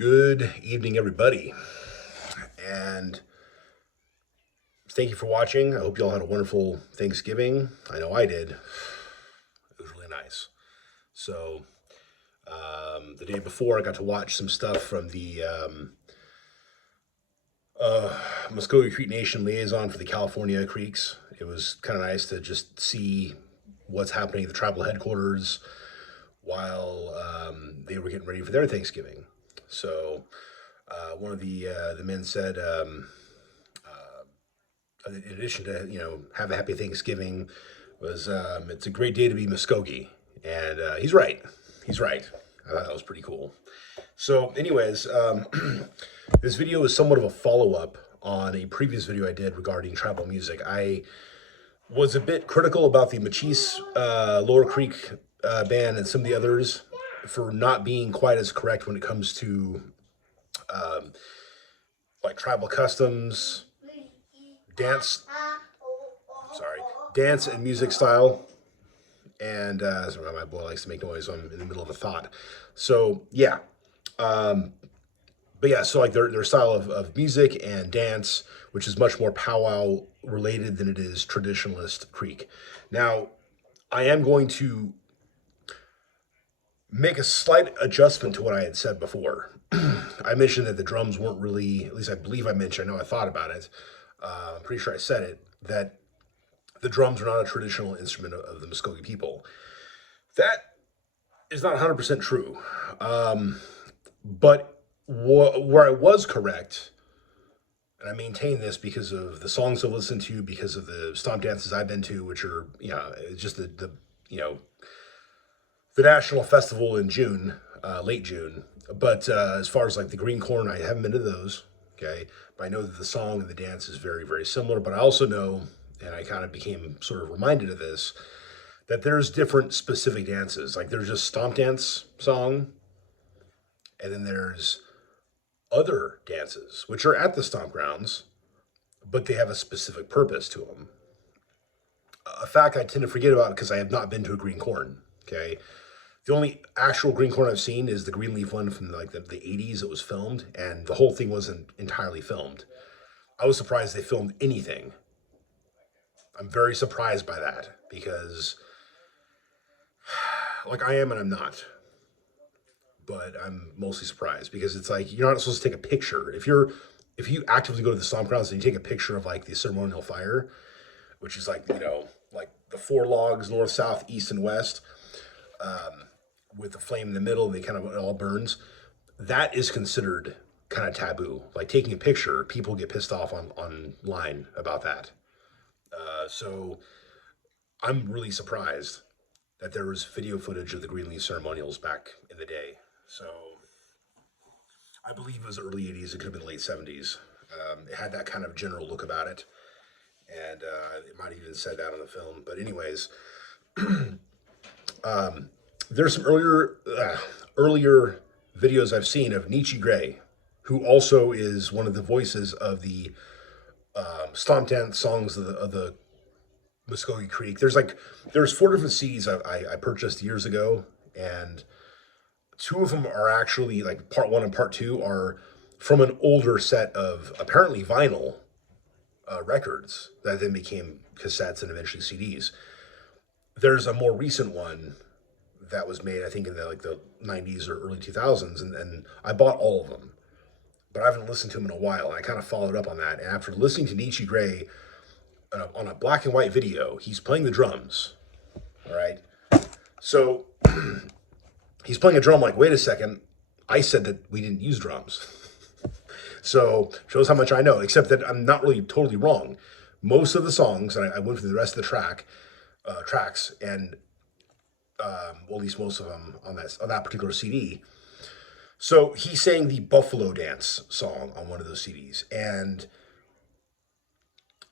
Good evening, everybody, and thank you for watching. I hope you all had a wonderful Thanksgiving. I know I did. It was really nice. So, the day before, I got to watch some stuff from the Mvskoke Creek Nation liaison for the California Creeks. It was kind of nice to just see what's happening at the tribal headquarters while they were getting ready for their Thanksgiving. So, one of the men said, in addition to have a happy Thanksgiving, was it's a great day to be Mvskoke, and he's right. He's right. I thought that was pretty cool. So, anyways, this video is somewhat of a follow-up on a previous video I did regarding tribal music. I was a bit critical about the Machis Lower Creek band and some of the others for not being quite as correct when it comes to like tribal customs, dance and music style. And sorry, my boy likes to make noise when I'm in the middle of a thought. So yeah, but yeah, so like their style of music and dance, which is much more powwow related than it is traditionalist Creek. Now, I am going to make a slight adjustment to what I had said before. I mentioned that the drums weren't really, at least I believe I mentioned, I know I thought about it, I'm pretty sure I said it, that the drums are not a traditional instrument of the Mvskoke people. That is not 100% true. But where I was correct, and I maintain this because of the songs I've listened to, because of the stomp dances I've been to, which are, just the national festival in June, late June. But as far as like the green corn, I haven't been to those. Okay, but I know that the song and the dance is very, very similar. But I also know, and I kind of became sort of reminded of this, that there's different specific dances. Like there's just stomp dance song, and then there's other dances which are at the stomp grounds, but they have a specific purpose to them. A fact I tend to forget about because I have not been to a green corn. Okay. The only actual green corn I've seen is the Greenleaf one from like the 80s. It was filmed, and the whole thing wasn't entirely filmed. I was surprised they filmed anything. I'm very surprised by that because, like, I am and I'm not. But I'm mostly surprised because it's like you're not supposed to take a picture. If you actively go to the stomp grounds and you take a picture of like the ceremonial fire, which is like like the four logs, north, south, east, and west. With the flame in the middle, and it all burns. That is considered kind of taboo. Like taking a picture, people get pissed off online about that. So I'm really surprised that there was video footage of the Greenleaf ceremonials back in the day. So I believe it was the early 80s. It could have been late 70s. It had that kind of general look about it. And it might have even said that on the film. But anyways, there's some earlier videos I've seen of Netche Gray, who also is one of the voices of the stomp dance songs of the Mvskoke Creek. There's 4 different CDs I purchased years ago, and 2 of them are actually like part 1 and part 2 are from an older set of apparently vinyl records that then became cassettes and eventually CDs. There's a more recent one that was made, I think, in the 90s or early 2000s, and I bought all of them, but I haven't listened to them in a while, and I kind of followed up on that. And after listening to Netche Gray on a black and white video, he's playing the drums, all right? So he's playing a drum like, wait a second, I said that we didn't use drums. So shows how much I know, except that I'm not really totally wrong. Most of the songs, and I went through the rest of the tracks, and well, at least most of them on that particular CD. So he sang the Buffalo Dance song on one of those CDs, and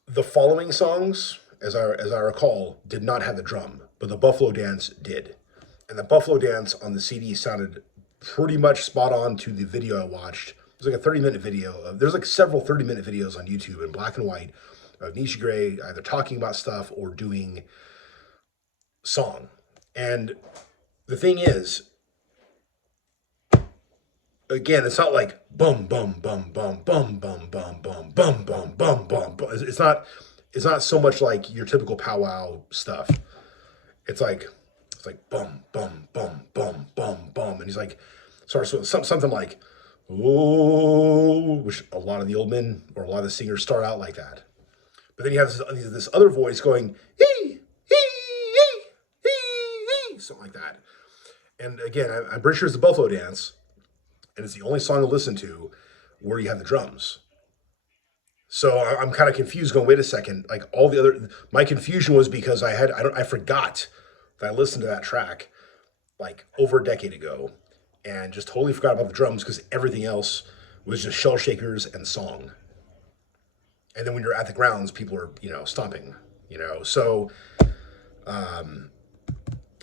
the following songs, as I recall, did not have the drum, but the Buffalo Dance did. And the Buffalo Dance on the CD sounded pretty much spot on to the video I watched. It was like a 30-minute video. There's like several 30-minute videos on YouTube in black and white of Netche Gray either talking about stuff or doing song. And the thing is, again, it's not like bum bum bum bum bum bum bum bum bum bum bum bum. It's not. It's not so much like your typical powwow stuff. It's like bum bum bum bum bum bum, and he's like starts with something like oh, which a lot of the old men or a lot of the singers start out like that. But then you have this other voice going hee hee hee, something like that. And again, I'm pretty sure it's the Buffalo Dance, and it's the only song to listen to where you have the drums. So I'm kind of confused. Going, wait a second. Like all the other, my confusion was because I forgot that I listened to that track like over a decade ago, and just totally forgot about the drums because everything else was just shell shakers and song. And then when you're at the grounds, people are stomping.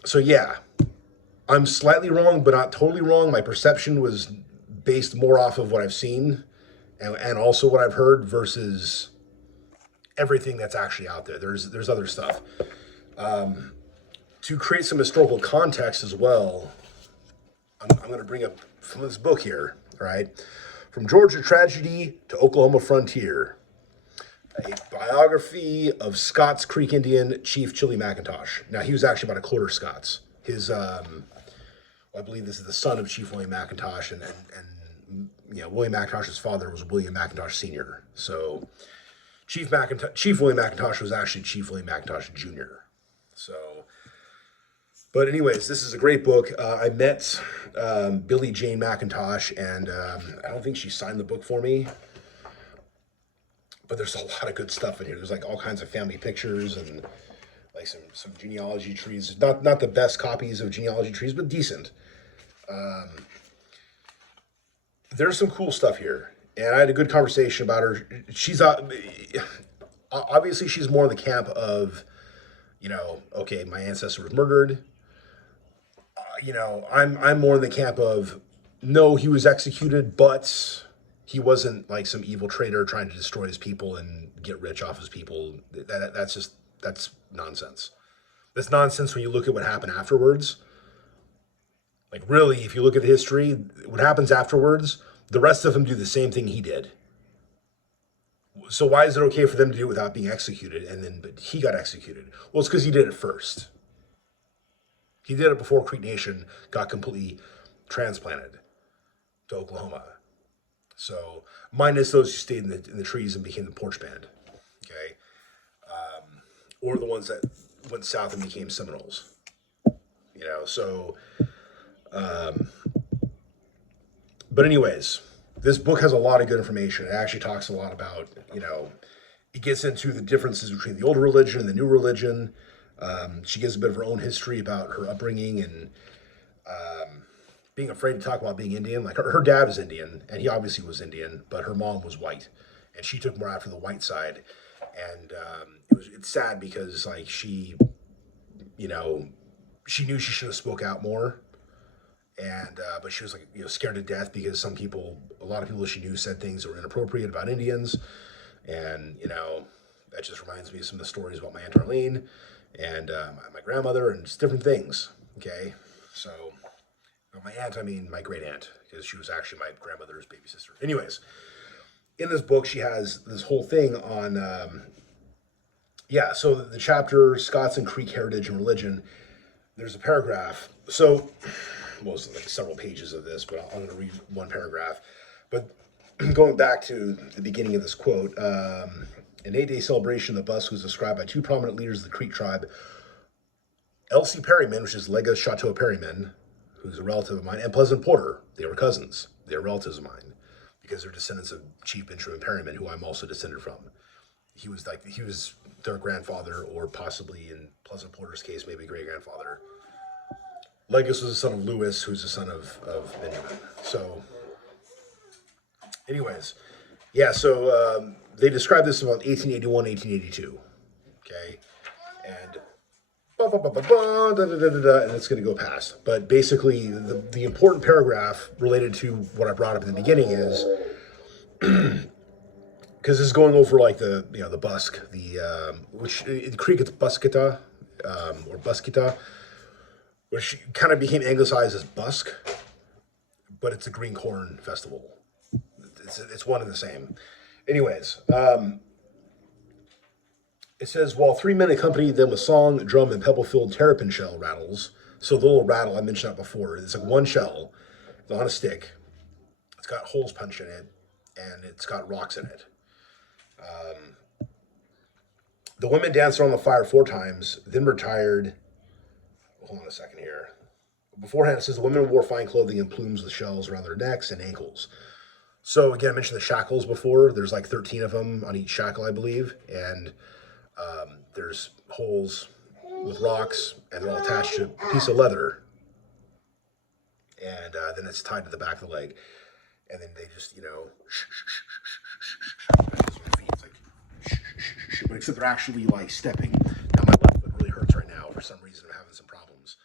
So yeah, I'm slightly wrong, but not totally wrong. My perception was based more off of what I've seen and also what I've heard versus everything that's actually out there. There's other stuff. To create some historical context as well, I'm going to bring up from this book here, all right? From Georgia Tragedy to Oklahoma Frontier, a biography of Scott's Creek Indian Chief Chili McIntosh. Now, he was actually about a quarter Scots. His, I believe this is the son of Chief William McIntosh, and William McIntosh's father was William McIntosh Sr. So Chief William McIntosh was actually Chief William McIntosh Jr. So, but anyways, this is a great book. I met Billie Jane McIntosh, and I don't think she signed the book for me, but there's a lot of good stuff in here. There's like all kinds of family pictures and like some genealogy trees. Not the best copies of genealogy trees, but decent. There's some cool stuff here, and I had a good conversation about her. She's obviously she's more in the camp of, okay, my ancestor was murdered. I'm more in the camp of, no, he was executed, but he wasn't like some evil traitor trying to destroy his people and get rich off his people. That's nonsense. That's nonsense when you look at what happened afterwards. Like, really, if you look at the history, what happens afterwards, the rest of them do the same thing he did. So why is it okay for them to do it without being executed, but he got executed? Well, it's because he did it first. He did it before Creek Nation got completely transplanted to Oklahoma. So, minus those who stayed in the trees and became the porch band, okay? Or the ones that went south and became Seminoles. So... but anyways, this book has a lot of good information. It actually talks a lot about, it gets into the differences between the old religion and the new religion. She gives a bit of her own history about her upbringing and being afraid to talk about being Indian. Like her dad was Indian, and he obviously was Indian, but her mom was white, and she took more after the white side. And it's sad because like she knew she should have spoke out more. And but she was like scared to death because a lot of people she knew said things that were inappropriate about Indians, and that just reminds me of some of the stories about my Aunt Arlene and my grandmother and just different things. Okay, so my aunt, I mean my great aunt, because she was actually my grandmother's baby sister. Anyways, in this book she has this whole thing on so the chapter Scots and Creek Heritage and Religion. There's a paragraph. So. Well, it's like several pages of this, but I'm going to read one paragraph. But going back to the beginning of this quote, an 8-day celebration of the Busk was described by two prominent leaders of the Creek tribe, Elsie Perryman, which is Lega Chateau Perryman, who's a relative of mine, and Pleasant Porter. They were cousins. They were relatives of mine because they're descendants of Chief Benjamin Perryman, who I'm also descended from. He was their grandfather, or possibly in Pleasant Porter's case, maybe great-grandfather. Legus was the son of Lewis, who's the son of Benjamin. So, anyways, so they described this about 1881, 1882. Okay, and and it's going to go past. But basically, the important paragraph related to what I brought up in the beginning is because this is going over like the busk, which in Creek it's buskita or buskita, which kind of became anglicized as busk, but it's a green corn festival. It's one and the same. Anyways, it says, while 3 men accompanied them with song, drum, and pebble-filled terrapin shell rattles. So the little rattle, I mentioned that before, it's like one shell. It's on a stick. It's got holes punched in it, and it's got rocks in it. The women danced around the fire 4 times, then retired. Hold on a second here. Beforehand, it says the women wore fine clothing and plumes with shells around their necks and ankles. So again, I mentioned the shackles before. There's like 13 of them on each shackle, I believe. And there's holes with rocks, and they're all attached to a piece of leather. And then it's tied to the back of the leg. And then they just, it's like, but except they're actually like stepping. Now my left foot really hurts right now. For some reason, I'm having some problems.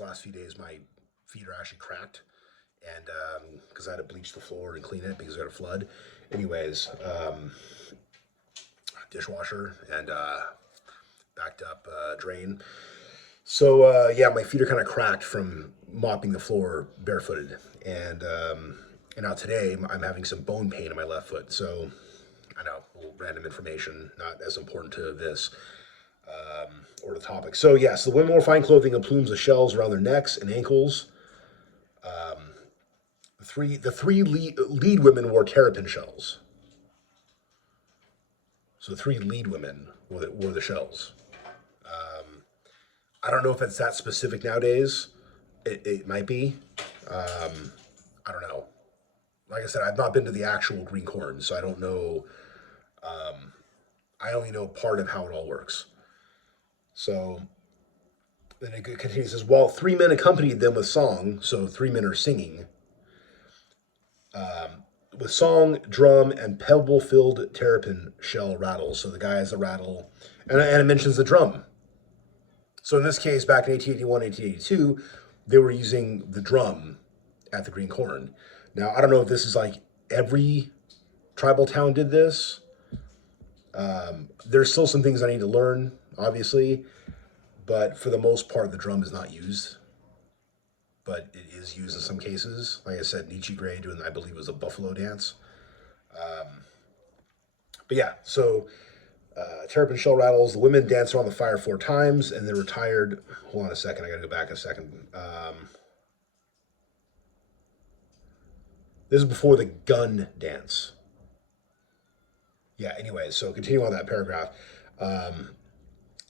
Last few days, my feet are actually cracked. And because I had to bleach the floor and clean it because we had a flood. Anyways, dishwasher and backed up drain. So yeah, my feet are kind of cracked from mopping the floor barefooted. And now today I'm having some bone pain in my left foot. So I know, a little random information, not as important to this or the topic. So yes, the women wore fine clothing and plumes of shells around their necks and ankles. The three lead women wore terrapin shells. So the 3 lead women wore the shells. I don't know if it's that specific nowadays. It might be. I don't know. Like I said, I've not been to the actual green corn, so I don't know. I only know part of how it all works. So then it continues, says, while 3 men accompanied them with song, so 3 men are singing, with song, drum, and pebble-filled terrapin shell rattles. So the guy has a rattle, and it mentions the drum. So in this case, back in 1881, 1882, they were using the drum at the green corn. Now, I don't know if this is like every tribal town did this. There's still some things I need to learn, obviously, but for the most part, the drum is not used. But it is used in some cases. Like I said, Netche Gray doing, I believe, was a buffalo dance. But yeah, so terrapin shell rattles. The women danced around the fire 4 times, and then retired. Hold on a second. I got to go back a second. This is before the gun dance. Yeah, anyway, so continuing on that paragraph.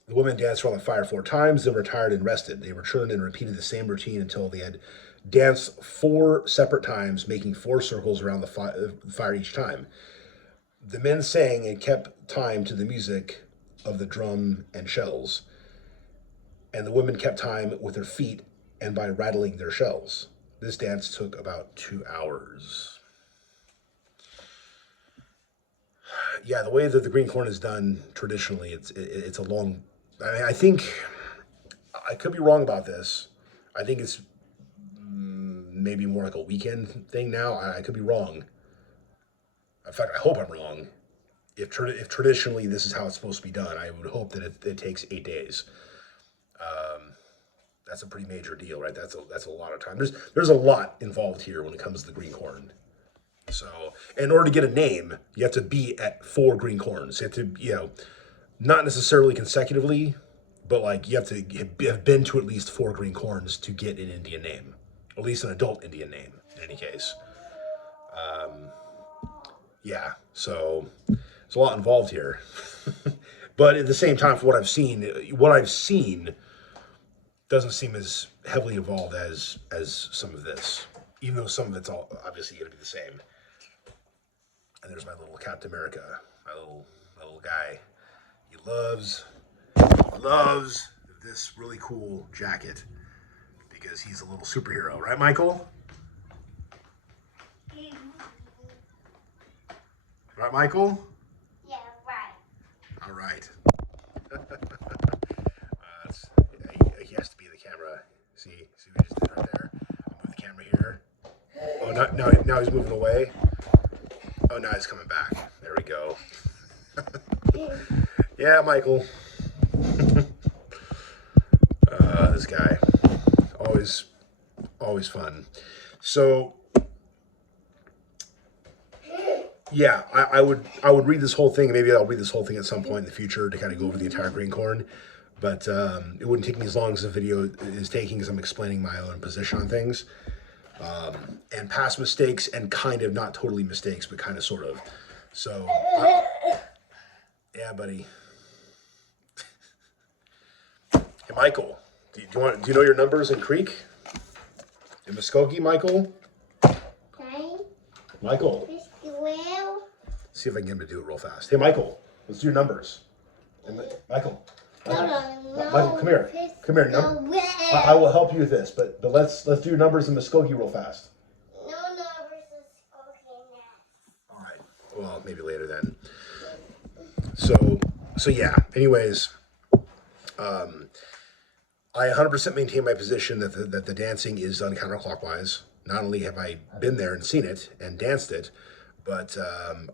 The women danced around the fire 4 times, then retired and rested. They returned and repeated the same routine until they had danced 4 separate times, making 4 circles around the fire each time. The men sang and kept time to the music of the drum and shells, and the women kept time with their feet and by rattling their shells. This dance took about 2 hours. Yeah, the way that the green corn is done traditionally, it's a long. I mean, I think I could be wrong about this. I think it's maybe more like a weekend thing now. I could be wrong. In fact, I hope I'm wrong. If traditionally this is how it's supposed to be done, I would hope that it takes 8 days. That's a pretty major deal, right? That's a lot of time. There's a lot involved here when it comes to the green corn. So, in order to get a name, you have to be at 4 green corns. You have to, not necessarily consecutively, but like you have to have been to at least 4 green corns to get an Indian name, at least an adult Indian name. In any case, yeah. So there's a lot involved here, but at the same time, for what I've seen doesn't seem as heavily involved as some of this, even though some of it's all obviously going to be the same. And there's my little Captain America, my little guy. He loves this really cool jacket because he's a little superhero, right, Michael? Right, Michael? Yeah, right. All right. He has to be in the camera. See what he just did right there? I'll move the camera here. Oh, now he's moving away. Oh, now he's coming back. There we go. Yeah, Michael. This guy. Always fun. So yeah, I would read this whole thing. Maybe I'll read this whole thing at some point in the future to kind of go over the entire grain corn. But it wouldn't take me as long as the video is taking, because I'm explaining my own position on things. And past mistakes, and kind of not totally mistakes, but kind of sort of. So, yeah, buddy. Hey, Michael, do you know your numbers in Creek? In Mvskoke, Michael? Okay. Michael. See if I can get him to do it real fast. Hey, Michael, let's do your numbers. Michael. Michael, come here. Come here. I will help you with this, but let's do your numbers in Mvskoke real fast. No numbers in Mvskoke now. All right. Well, maybe later then. So yeah. Anyways, I 100% maintain my position that the dancing is done counterclockwise. Not only have I been there and seen it and danced it, but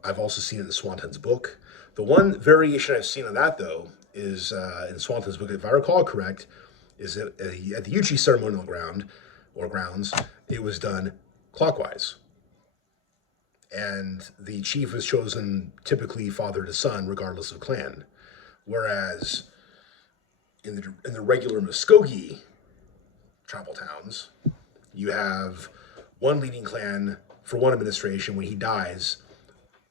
I've also seen it in Swanton's book. The one variation I've seen on that, though, is in Swanton's book, if I recall correct, is that at the Uchi ceremonial grounds, it was done clockwise. And the chief was chosen typically father to son, regardless of clan. Whereas in the regular Mvskoke tribal towns, you have one leading clan for one administration. When he dies,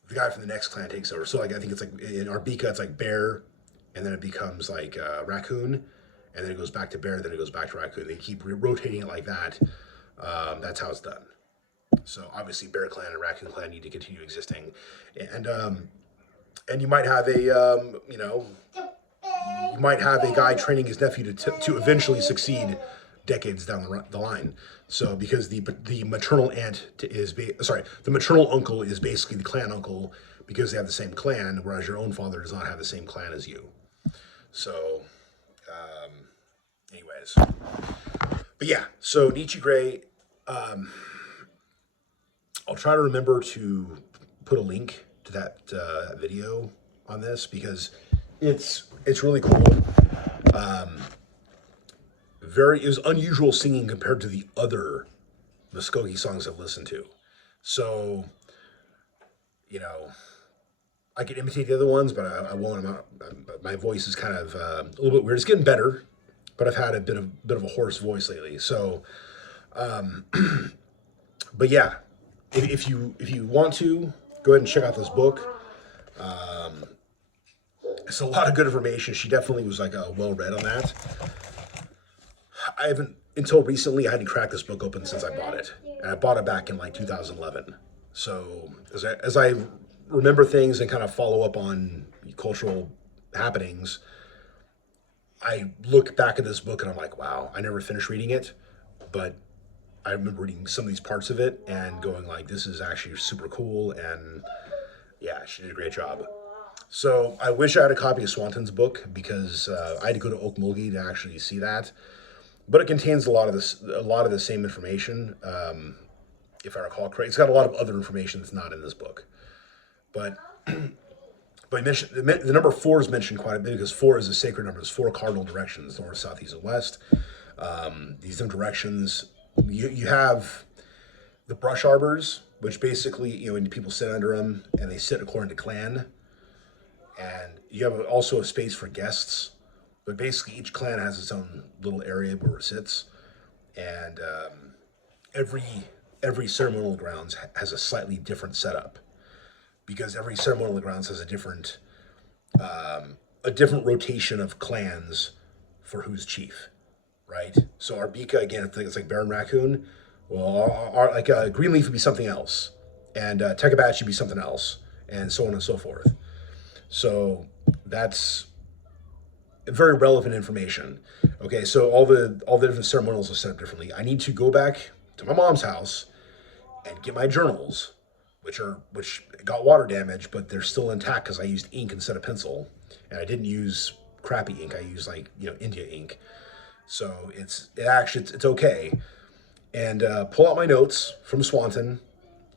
the guy from the next clan takes over. So like I think it's like in Arbika, it's like bear, and then it becomes like raccoon, and then it goes back to bear, then it goes back to raccoon. They keep rotating it like that. That's how it's done. So obviously, bear clan and raccoon clan need to continue existing, and you might have a you might have a guy training his nephew to eventually succeed decades down the line. So because the maternal aunt the maternal uncle is basically the clan uncle, because they have the same clan, whereas your own father does not have the same clan as you. So, anyways, but yeah. So Netche Gray, I'll try to remember to put a link to that video on this, because it's really cool. It was unusual singing compared to the other Mvskoke songs I've listened to. So, I can imitate the other ones, but I won't. My voice is kind of a little bit weird. It's getting better, but I've had a bit of a hoarse voice lately. So, but yeah, if you want to, go ahead and check out this book. It's a lot of good information. She definitely was like well read on that. I haven't, until recently, I hadn't cracked this book open since I bought it. And I bought it back in like 2011. So as I remember things and kind of follow up on cultural happenings, I look back at this book and I'm like, wow, I never finished reading it. But I remember reading some of these parts of it and going like, this is actually super cool. And yeah, she did a great job. So I wish I had a copy of Swanton's book, because I had to go to Okmulgee to actually see that. But it contains a lot of the same information, if I recall correctly. It's got a lot of other information that's not in this book. But the number 4 is mentioned quite a bit, because 4 is a sacred number. There's 4 cardinal directions: north, south, east, and west. These different directions. You have the brush arbors, which basically, when people sit under them, and they sit according to clan. And you have also a space for guests. But basically, each clan has its own little area where it sits, and every ceremonial grounds has a slightly different setup, because every ceremonial grounds has a different rotation of clans for who's chief, right? So Arbika, again, it's like Bear and Raccoon. Well, Greenleaf would be something else, and Tekabat should be something else, and so on and so forth. So that's very relevant information. Okay, so all the different ceremonials are set up differently. I need to go back to my mom's house and get my journals, which got water damage, but they're still intact because I used ink instead of pencil, and I didn't use crappy ink. I used India ink, so it's okay. And pull out my notes from Swanton,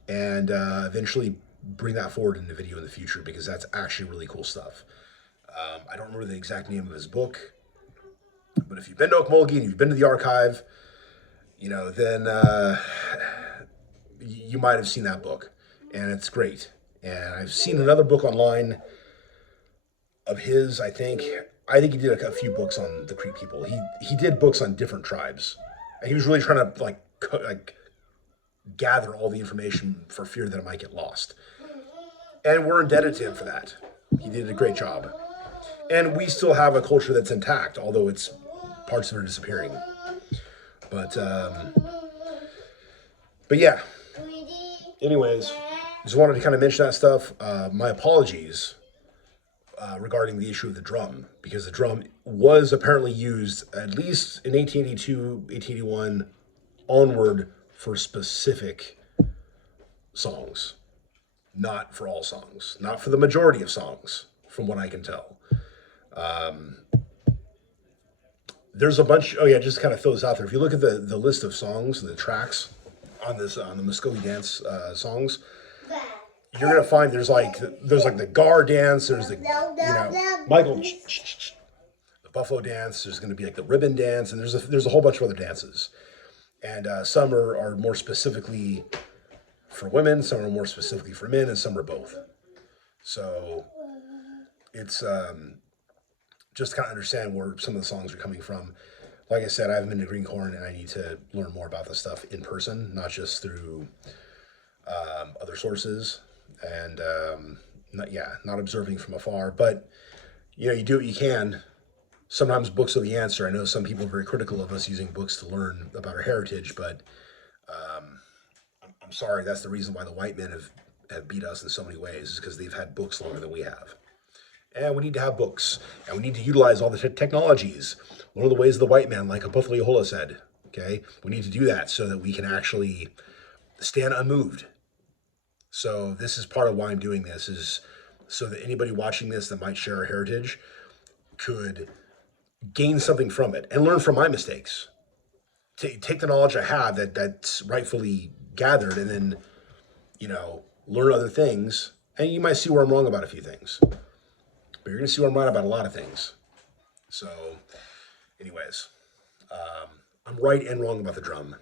and eventually bring that forward in the video in the future, because that's actually really cool stuff. I don't remember the exact name of his book, but if you've been to Okmulgee and you've been to the archive, then you might have seen that book, and it's great. And I've seen another book online of his. I think he did a few books on the Creek people. He did books on different tribes. And he was really trying to like gather all the information for fear that it might get lost. And we're indebted to him for that. He did a great job. And we still have a culture that's intact, although it's parts of it are disappearing. But yeah. Anyways, just wanted to kind of mention that stuff. My apologies regarding the issue of the drum, because the drum was apparently used at least in 1882, 1881 onward for specific songs, not for all songs, not for the majority of songs, from what I can tell. There's a bunch. Oh yeah, just kind of throw this out there. If you look at the list of songs, the tracks on this on the Mvskoke dance songs, you're gonna find there's like the Gar dance. There's the Michael the Buffalo dance. There's gonna be like the ribbon dance, and there's a whole bunch of other dances. And some are more specifically for women, some are more specifically for men, and some are both. So it's just to kind of understand where some of the songs are coming from. Like I said, I haven't been to Greenhorn, and I need to learn more about this stuff in person, not just through other sources, and not observing from afar. But you do what you can. Sometimes books are the answer. I know some people are very critical of us using books to learn about our heritage, but I'm sorry, that's the reason why the white men have beat us in so many ways, is because they've had books longer than we have. And we need to have books, and we need to utilize all the technologies. One of the ways of the white man, like Apothleohola said, okay, we need to do that so that we can actually stand unmoved. So this is part of why I'm doing this, is so that anybody watching this that might share our heritage could gain something from it and learn from my mistakes. Take the knowledge I have that's rightfully gathered, and then, learn other things. And you might see where I'm wrong about a few things. But you're going to see where I'm right about a lot of things. So, anyways, I'm right and wrong about the drum.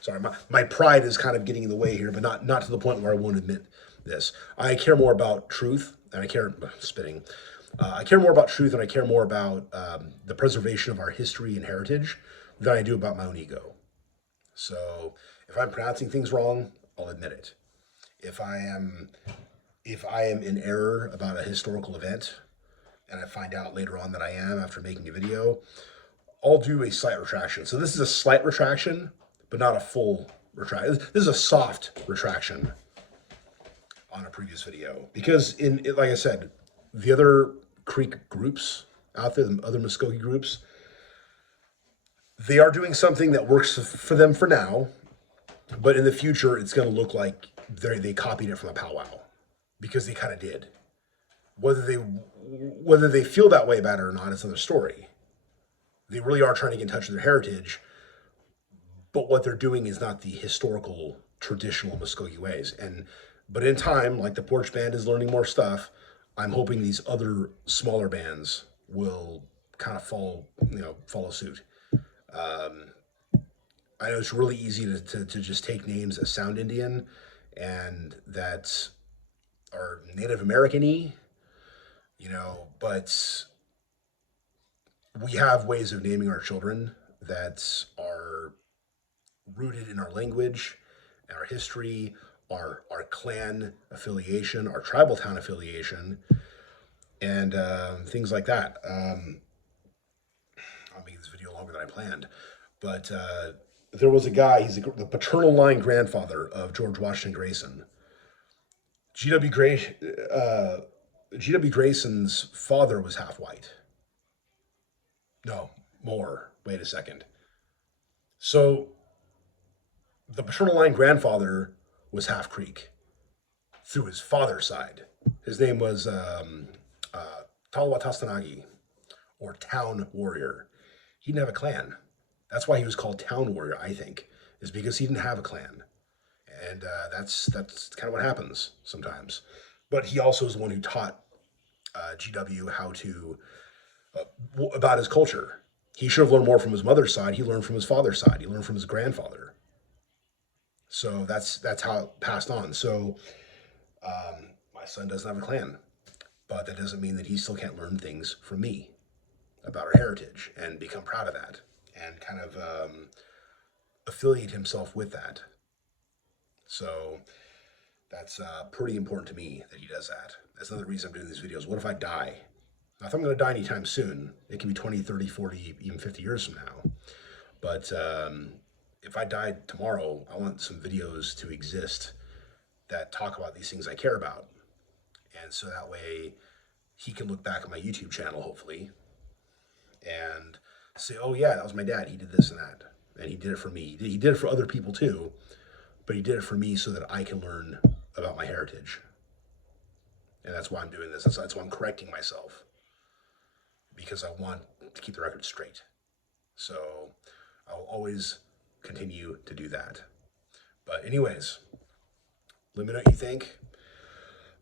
Sorry, my pride is kind of getting in the way here, but not to the point where I won't admit this. I care more about truth, and I care more about truth, and I care more about the preservation of our history and heritage than I do about my own ego. So, if I'm pronouncing things wrong, I'll admit it. If I am in error about a historical event, and I find out later on that I am after making a video, I'll do a slight retraction. So this is a slight retraction, but not a full retraction. This is a soft retraction on a previous video. Because like I said, the other Creek groups out there, the other Mvskoke groups, they are doing something that works for them for now, but in the future, it's going to look like they copied it from a powwow, because they kind of did. Whether they feel that way about it or not is another story. They really are trying to get in touch with their heritage, but what they're doing is not the historical, traditional Mvskoke ways. But in time, like the Porch Band is learning more stuff, I'm hoping these other smaller bands will kind of follow suit. I know it's really easy to just take names that sound Indian and that are Native American-y, but we have ways of naming our children that are rooted in our language, our history, our clan affiliation, our tribal town affiliation, and things like that. I'll make this video longer than I planned, but there was a guy, he's the paternal line grandfather of George Washington Grayson. G.W. Grayson's father was half white. No, more. Wait a second. So the paternal line grandfather was half Creek through his father's side. His name was Talawatastanagi, or Town Warrior. He didn't have a clan. That's why he was called Town Warrior, I think, is because he didn't have a clan. And that's kind of what happens sometimes. But he also is the one who taught GW how to, about his culture. He should have learned more from his mother's side. He learned from his father's side. He learned from his grandfather. So that's how it passed on. So my son doesn't have a clan, but that doesn't mean that he still can't learn things from me about our heritage and become proud of that and kind of affiliate himself with that. So that's pretty important to me that he does that. That's another reason I'm doing these videos. What if I die? Not that I'm going to die anytime soon. It can be 20, 30, 40, even 50 years from now. But if I died tomorrow, I want some videos to exist that talk about these things I care about. And so that way he can look back at my YouTube channel, hopefully, and say, oh, yeah, that was my dad. He did this and that. And he did it for me. He did it for other people too, but he did it for me so that I can learn about my heritage. And that's why I'm doing this. That's why I'm correcting myself, because I want to keep the record straight. So I'll always continue to do that. But anyways, let me know what you think.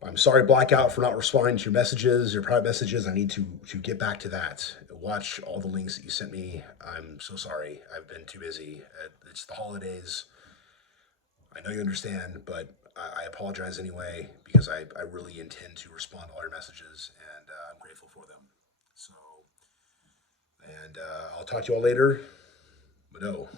I'm sorry, Blackout, for not responding to your messages, your private messages. I need to get back to that. Watch all the links that you sent me. I'm so sorry. I've been too busy. It's the holidays. I know you understand, but I apologize anyway, because I really intend to respond to all your messages, and I'm grateful for them. So, and I'll talk to you all later. But no.